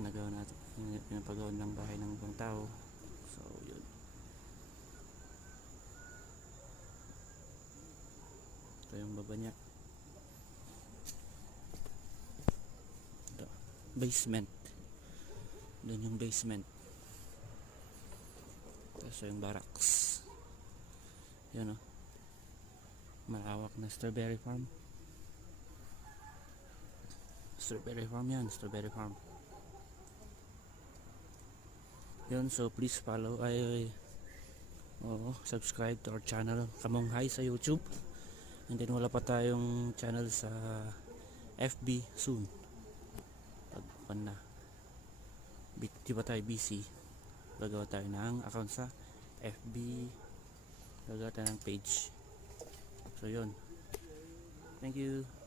nagawa natin, pinapagawa ng bahay ng ibang tao. So yun, ito yung baba niya, ito, basement, doon yung basement, tapos yung barracks, yun o, malawak na strawberry farm. Strawberry farm yan, strawberry farm. Yun, so please follow, subscribe to our channel, Kamong Hi sa YouTube. And then wala pa tayong channel sa FB soon. Pag na, di pa tayo busy, gagawa tayo ng account sa FB, gagawa tayo ng page. So yun, thank you.